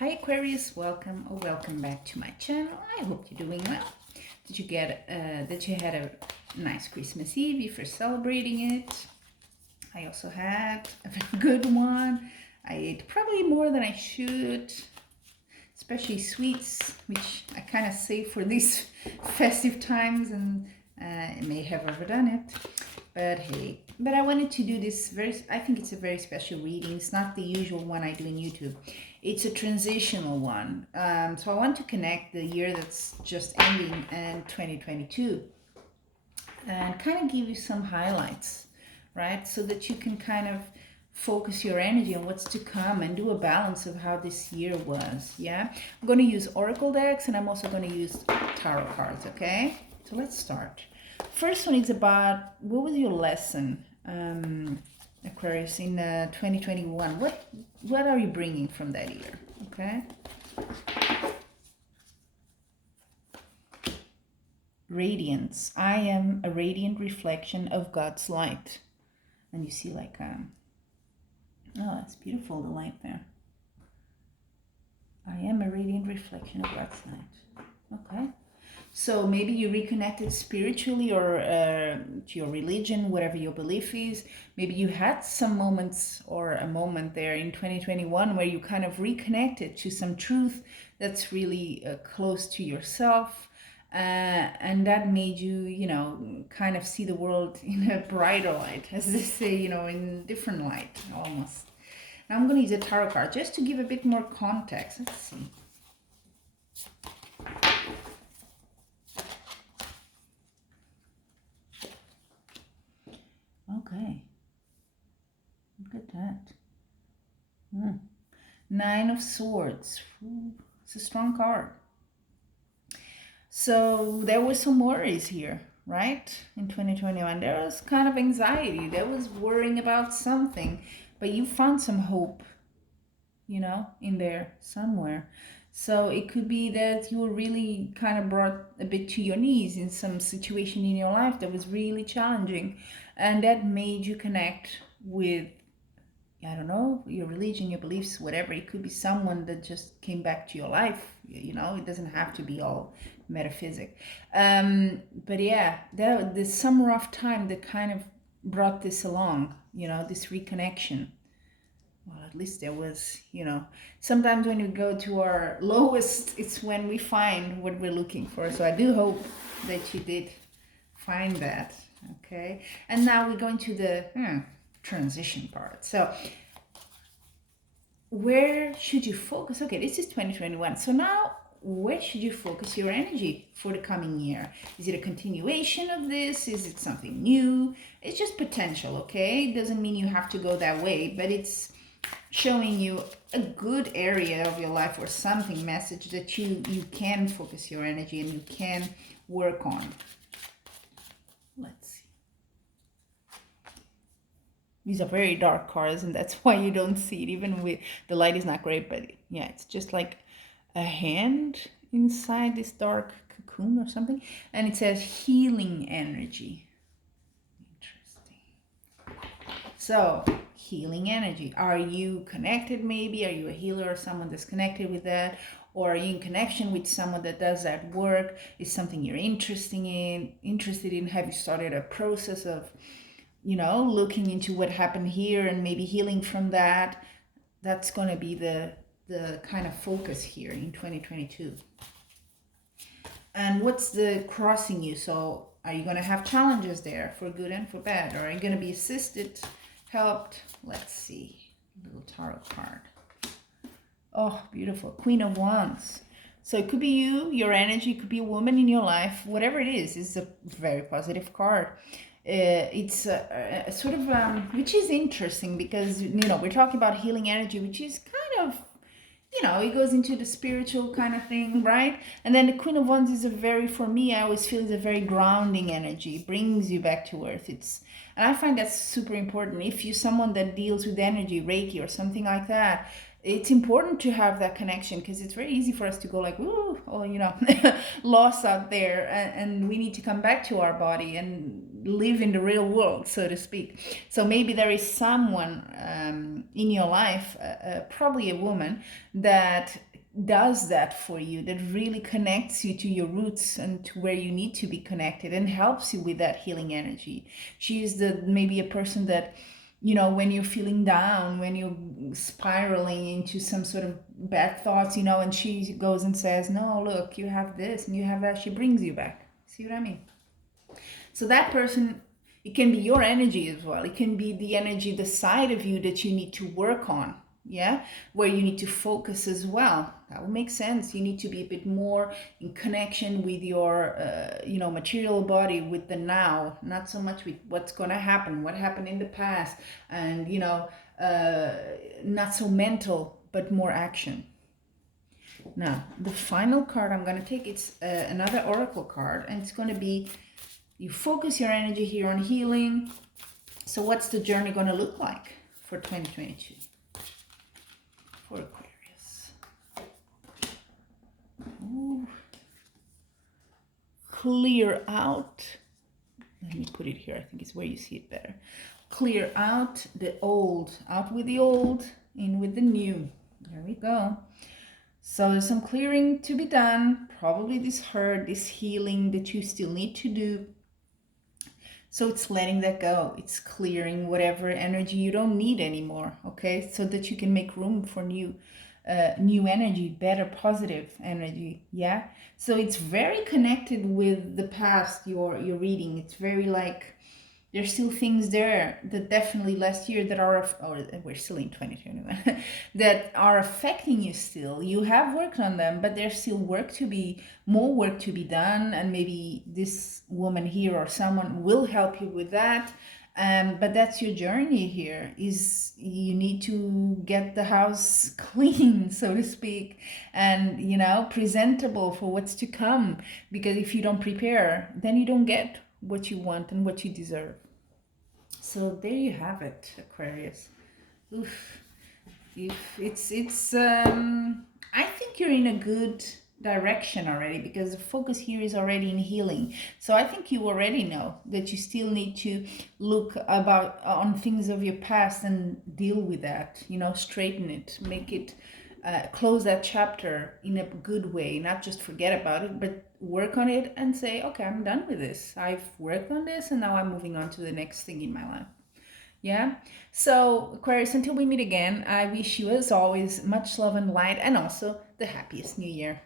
Hi Aquarius, welcome or welcome back to my channel. I hope you're doing well. Did you had a nice Christmas Eve if you're celebrating it? I also had a very good one. I ate probably more than I should, especially sweets, which I kind of save for these festive times, and I may have overdone it. But hey, I wanted to do this I think it's a very special reading. It's not the usual one I do in YouTube. It's a transitional one. So I want to connect the year that's just ending and 2022 and kind of give you some highlights, right? So that you can kind of focus your energy on what's to come and do a balance of how this year was, yeah? I'm going to use oracle decks, and I'm also going to use tarot cards, okay? So let's start. First one is about what was your lesson, Aquarius, in 2021. What are you bringing from that year, okay? Radiance. I am a radiant reflection of God's light. And you see like, oh, it's beautiful, the light there. I am a radiant reflection of God's light. Okay. So maybe you reconnected spiritually or to your religion, whatever your belief is. Maybe you had some moments or a moment there in 2021 where you kind of reconnected to some truth that's really close to yourself. And that made you, kind of see the world in a brighter light, as they say, in a different light almost. Now I'm going to use a tarot card just to give a bit more context. Let's see. Okay, look at that. Nine of Swords. Ooh, it's a strong card. So there were some worries here, right? In 2021, there was kind of anxiety. There was worrying about something, but you found some hope, in there somewhere. So it could be that you were really kind of brought a bit to your knees in some situation in your life that was really challenging, and that made you connect with, I don't know, your religion, your beliefs, whatever. It could be someone that just came back to your life. It doesn't have to be all metaphysic. But yeah, there's some rough time that kind of brought this along, this reconnection. Well, at least there was, sometimes when we go to our lowest, it's when we find what we're looking for. So I do hope that you did find that, okay? And now we're going to the transition part. So where should you focus? Okay, this is 2021. So now where should you focus your energy for the coming year? Is it a continuation of this? Is it something new? It's just potential, okay? It doesn't mean you have to go that way, but it's showing you a good area of your life or something, message that you can focus your energy and you can work on. Let's see. These are very dark cards, and that's why you don't see it. Even with the light is not great, but yeah, it's just like a hand inside this dark cocoon or something, and it says healing energy. Interesting. So healing energy. Are you connected maybe? Are you a healer or someone that's connected with that? Or are you in connection with someone that does that work? Is something you're interested in? Have you started a process of, looking into what happened here and maybe healing from that? That's going to be the kind of focus here in 2022. And what's the crossing you? So are you going to have challenges there for good and for bad? Or are you going to be assisted, helped? Let's see. Little tarot card. Oh, beautiful. Queen of Wands. So it could be you, your energy, it could be a woman in your life. Whatever it is, it's a very positive card. It's a sort of, which is interesting because, we're talking about healing energy, which is kind of, it goes into the spiritual kind of thing, right? And then the Queen of Wands is for me, I always feel it's a very grounding energy. It brings you back to earth. And I find that's super important. If you're someone that deals with energy, Reiki or something like that, it's important to have that connection, because it's very easy for us to go like, ooh, lost out there. And we need to come back to our body and live in the real world, so to speak. So maybe there is someone in your life, probably a woman, that does that for you, that really connects you to your roots and to where you need to be connected and helps you with that healing energy. She is the maybe a person that, you know, when you're feeling down, when you're spiraling into some sort of bad thoughts, you know, and she goes and says, no, look, you have this and you have that. She brings you back. See what I mean? So that person, it can be your energy as well. It can be the energy, the side of you that you need to work on. Yeah, where you need to focus as well. That would make sense. You need to be a bit more in connection with your you know, material body, with the now, not so much with what's going to happen, what happened in the past, and you know, not so mental but more action. Now the final card I'm going to take, it's another oracle card, and it's going to be, you focus your energy here on healing. So what's the journey going to look like for 2022? For Aquarius. Ooh. Clear out. Let me put it here. I think it's where you see it better. Clear out the old. Out with the old, in with the new. There we go. So there's some clearing to be done. Probably this hurt, this healing that you still need to do. So it's letting that go. It's clearing whatever energy you don't need anymore, okay? So that you can make room for new energy, better, positive energy, yeah? So it's very connected with the past, your reading. It's very like, there's still things there that definitely last year that are, or we're still in 2021, that are affecting you still. You have worked on them, but there's still more work to be done. And maybe this woman here or someone will help you with that. But that's your journey here, is you need to get the house clean, so to speak, and, you know, presentable for what's to come. Because if you don't prepare, then you don't get what you want and what you deserve. So there you have it, Aquarius. Oof. It's I think you're in a good direction already, because the focus here is already in healing. So I think you already know that you still need to look on things of your past and deal with that, you know, straighten it, make it close that chapter in a good way, not just forget about it, but work on it and say, okay, I'm done with this. I've worked on this and now I'm moving on to the next thing in my life. Yeah. So Aquarius, until we meet again, I wish you as always much love and light, and also the happiest new year.